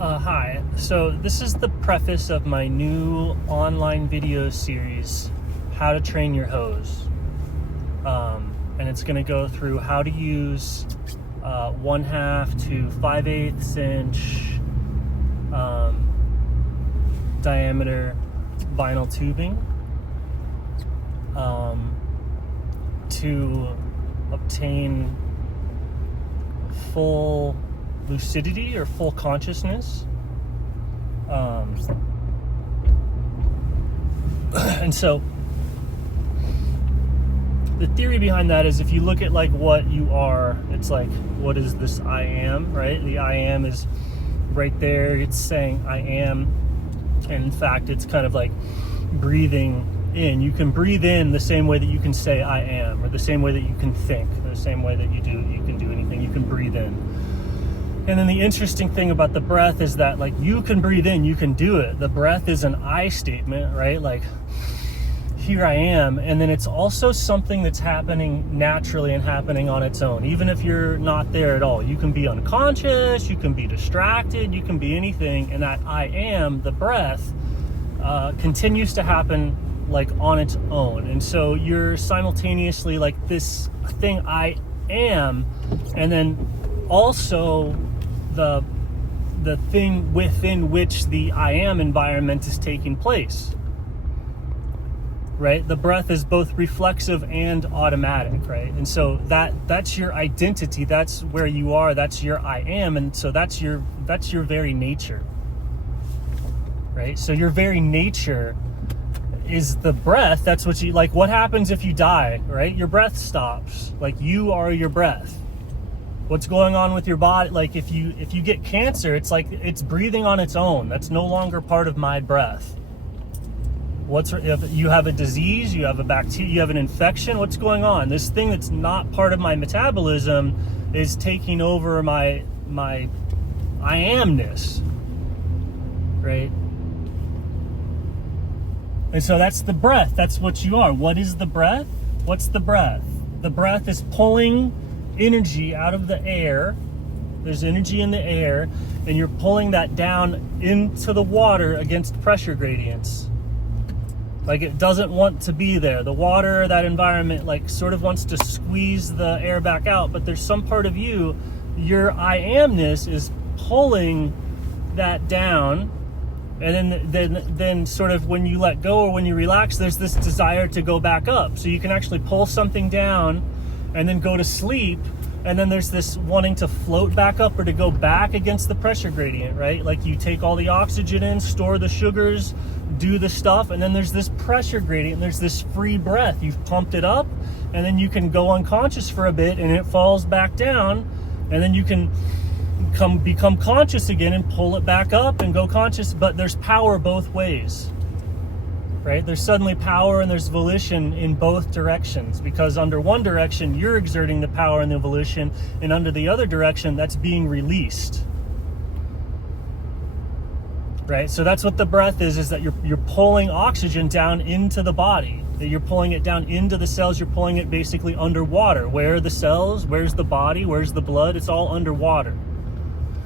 Hi. So this is the preface of my new online video series, How to Train Your Hose. And it's going to go through how to use 1/2 to 5/8 inch diameter vinyl tubing to obtain full lucidity or full consciousness. And so the theory behind that is, if you look at like what you are, it's like, what is this I am, right? The I am is right there. It's saying I am. And in fact, it's kind of like breathing in. You can breathe in the same way that you can say I am, or the same way that you can think, the same way that you can do anything. You can breathe in. And then the interesting thing about the breath is that, like, you can breathe in, you can do it. The breath is an I statement, right? Like, here I am. And then it's also something that's happening naturally and happening on its own. Even if you're not there at all, you can be unconscious, you can be distracted, you can be anything. And that I am, the breath, continues to happen like on its own. And so you're simultaneously like this thing I am, and then also the thing within which the I am environment is taking place, right? The breath is both reflexive and automatic, right? And so that's your identity, that's where you are, that's your I am, and so that's your very nature, right? So your very nature is the breath. That's what you like. What happens if you die, right? Your breath stops. Like, you are your breath. What's going on with your body? Like, if you get cancer, it's like it's breathing on its own. That's no longer part of my breath. If you have a disease, you have a bacteria, you have an infection, what's going on? This thing that's not part of my metabolism is taking over my I amness, right? And so that's the breath. That's what you are. What is the breath? What's the breath? The breath is pulling energy out of the air. There's energy in the air, and you're pulling that down into the water against pressure gradients. Like, it doesn't want to be there. The water, that environment, like, sort of wants to squeeze the air back out, but there's some part of you, your I amness is pulling that down. And then sort of when you let go or when you relax, there's this desire to go back up. So you can actually pull something down and then go to sleep. And then there's this wanting to float back up or to go back against the pressure gradient, right? Like, you take all the oxygen in, store the sugars, do the stuff, and then there's this pressure gradient. There's this free breath. You've pumped it up, and then you can go unconscious for a bit, and it falls back down, and then you can become conscious again and pull it back up and go conscious. But there's power both ways, right? There's suddenly power and there's volition in both directions, because under one direction you're exerting the power and the volition, and under the other direction that's being released, right? So that's what the breath is that you're pulling oxygen down into the body, that you're pulling it down into the cells. You're pulling it basically underwater. Where are the cells? Where's the body? Where's the blood? It's all underwater.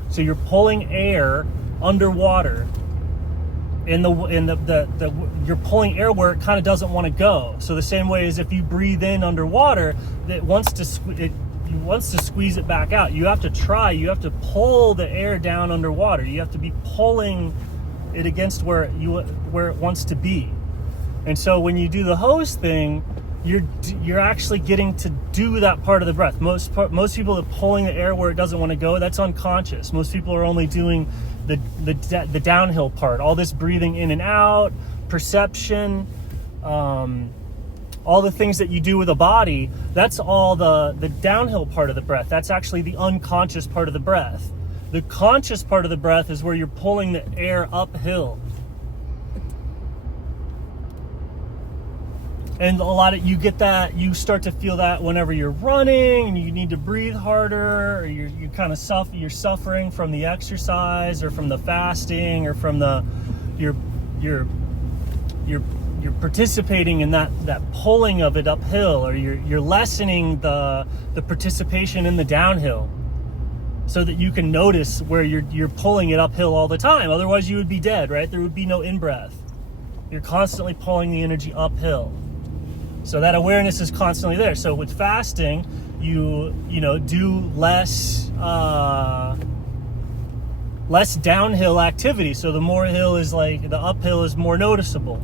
So you're pulling air underwater, you're pulling air where it kind of doesn't want to go. So the same way as if you breathe in underwater, it wants to squeeze it back out. You have to pull the air down underwater. You have to be pulling it against where it wants to be. And so when you do the hose thing, you're actually getting to do that part of the breath. Most people are pulling the air where it doesn't want to go. That's unconscious. Most people are only doing the downhill part. All this breathing in and out, perception, all the things that you do with the body. That's all the downhill part of the breath. That's actually the unconscious part of the breath. The conscious part of the breath is where you're pulling the air uphill. And you get that, you start to feel that whenever you're running and you need to breathe harder, or you're suffering from the exercise or from the fasting or from you're participating in that pulling of it uphill, or you're lessening the participation in the downhill. so that you can notice where you're pulling it uphill all the time. Otherwise you would be dead, right? There would be no in-breath. You're constantly pulling the energy uphill. So that awareness is constantly there. So with fasting, you do less downhill activity. So the more hill is like, the uphill is more noticeable.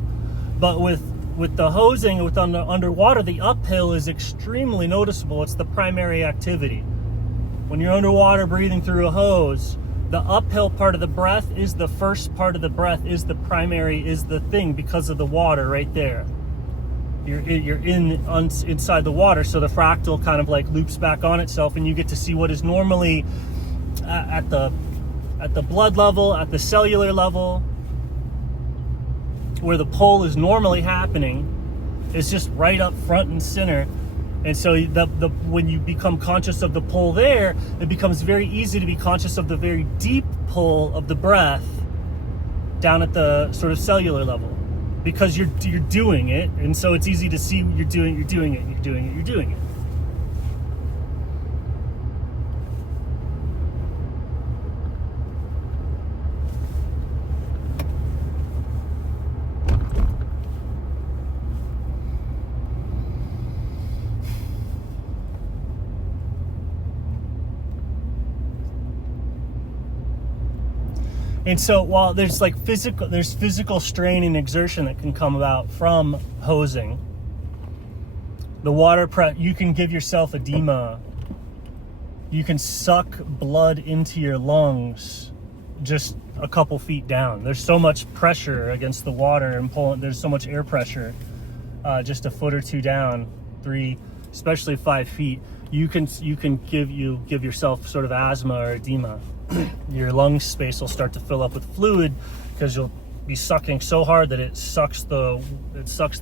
But with the hosing, with underwater, the uphill is extremely noticeable. It's the primary activity. When you're underwater breathing through a hose, the uphill part of the breath is the first part of the breath, is the primary, is the thing, because of the water right there. You're inside the water, so the fractal kind of like loops back on itself, and you get to see what is normally at the blood level, at the cellular level, where the pull is normally happening, is just right up front and center. And so when you become conscious of the pull there, it becomes very easy to be conscious of the very deep pull of the breath down at the sort of cellular level, because you're doing it, and so it's easy to see you're doing it. And so while there's physical strain and exertion that can come about from hosing, the water you can give yourself edema. You can suck blood into your lungs just a couple feet down. There's so much pressure against the water and pulling. There's so much air pressure just a foot or two down, 3, especially 5 feet. You can give yourself sort of asthma or edema. Your lung space will start to fill up with fluid because you'll be sucking so hard that it sucks the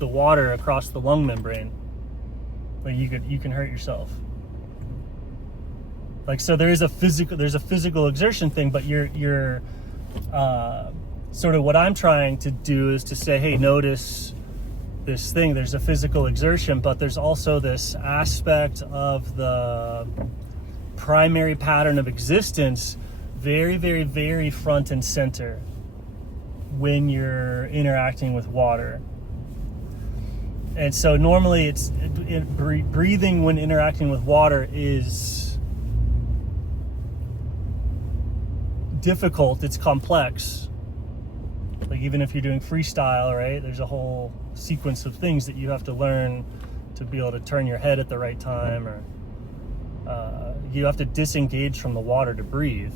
water across the lung membrane. Like you can hurt yourself. Like, so there's a physical exertion thing, but you're sort of what I'm trying to do is to say, hey, notice this thing. There's a physical exertion, but there's also this aspect of the primary pattern of existence, very, very, very front and center when you're interacting with water. And so normally breathing when interacting with water is difficult. It's complex. Like, even if you're doing freestyle, right, there's a whole sequence of things that you have to learn to be able to turn your head at the right time, or you have to disengage from the water to breathe.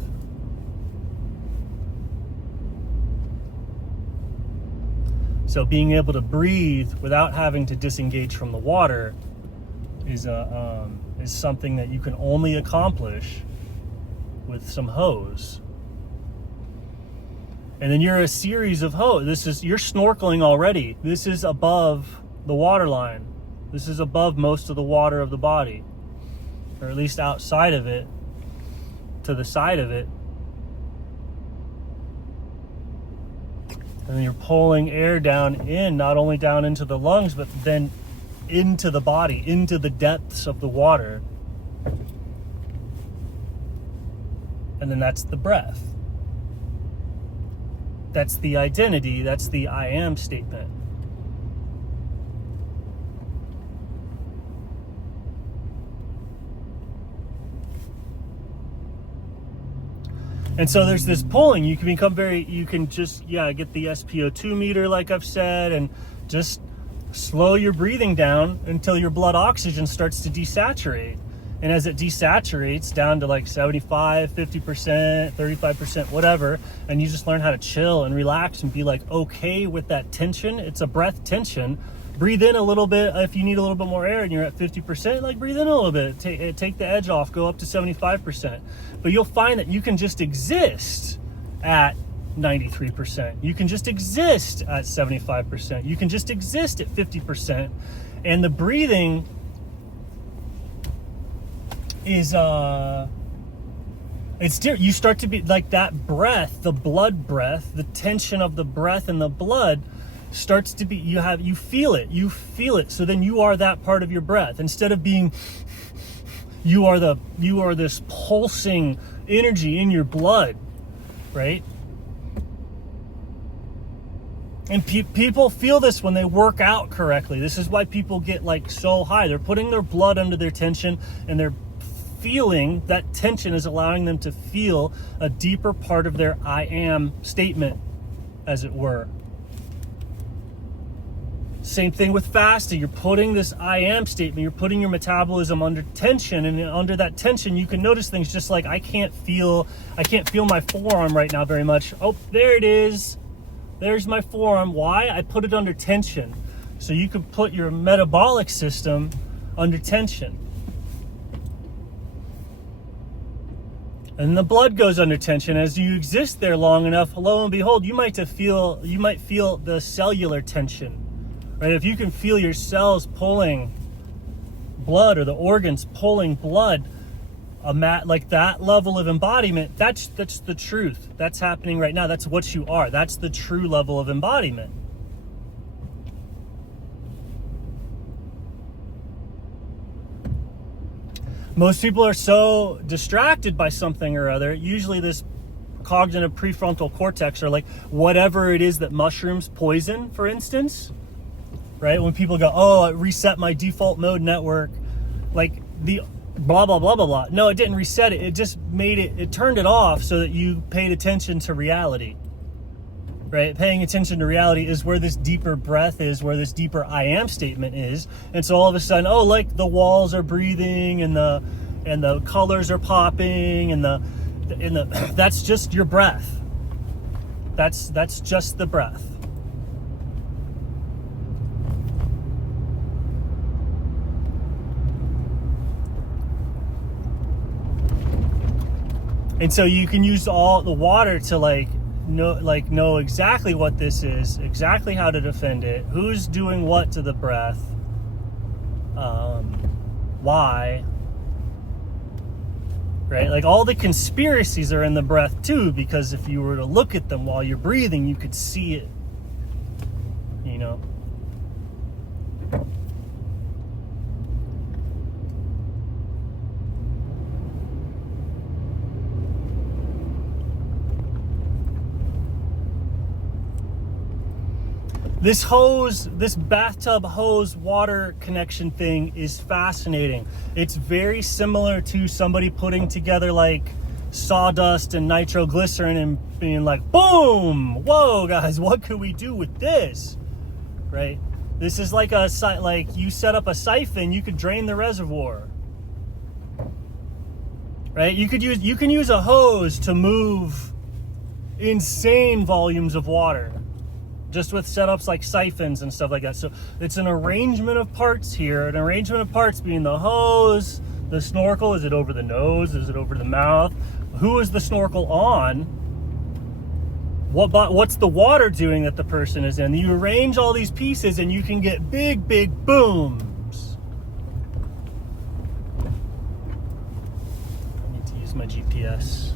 So being able to breathe without having to disengage from the water is something that you can only accomplish with some hose. And then you're a series of hose. You're snorkeling already. This is above the water line. This is above most of the water of the body, or at least outside of it, to the side of it. And then you're pulling air down in, not only down into the lungs, but then into the body, into the depths of the water. And then that's the breath. That's the identity. That's the I am statement. And so there's this pulling. You can just get the SpO2 meter, like I've said, and just slow your breathing down until your blood oxygen starts to desaturate. And as it desaturates down to like 75, 50%, 35%, whatever, and you just learn how to chill and relax and be like okay with that tension. It's a breath tension. Breathe in a little bit if you need a little bit more air and you're at 50%, like breathe in a little bit. Take the edge off, go up to 75%. But you'll find that you can just exist at 93%. You can just exist at 75%. You can just exist at 50%. And the breathing is you start to be like that breath, the blood breath, the tension of the breath and the blood starts to be, you feel it. So then you are that part of your breath. Instead of being, you are this pulsing energy in your blood, right? And people feel this when they work out correctly. This is why people get like so high. They're putting their blood under their tension, and they're feeling that tension is allowing them to feel a deeper part of their I am statement, as it were. Same thing with fasting. You're putting this I am statement, you're putting your metabolism under tension, and under that tension you can notice things just like I can't feel my forearm right now very much. Oh, there it is. There's my forearm. Why? I put it under tension. So you can put your metabolic system under tension. And the blood goes under tension. As you exist there long enough, lo and behold, you might feel the cellular tension. Right? If you can feel your cells pulling blood, or the organs pulling blood, like that level of embodiment, that's the truth. That's happening right now. That's what you are. That's the true level of embodiment. Most people are so distracted by something or other, usually this cognitive prefrontal cortex, or like whatever it is that mushrooms poison, for instance, right? When people go, oh, it reset my default mode network, like the blah, blah, blah, blah, blah. No, it didn't reset it. It just it turned it off so that you paid attention to reality, right? Paying attention to reality is where this deeper breath is, where this deeper I am statement is. And so all of a sudden, oh, like the walls are breathing, and the colors are popping, and the that's just your breath. That's just the breath. And so you can use all the water to know exactly what this is, exactly how to defend it, who's doing what to the breath, why, right? Like all the conspiracies are in the breath too, because if you were to look at them while you're breathing, you could see it, you know. This bathtub hose water connection thing is fascinating. It's very similar to somebody putting together like sawdust and nitroglycerin and being like, boom, whoa guys, what could we do with this, right? This is like you set up a siphon, you could drain the reservoir, right? You can use a hose to move insane volumes of water, just with setups like siphons and stuff like that. So it's an arrangement of parts here, an arrangement of parts being the hose, the snorkel. Is it over the nose? Is it over the mouth? Who is the snorkel on? What's the water doing that the person is in? You arrange all these pieces and you can get big, big booms. I need to use my GPS.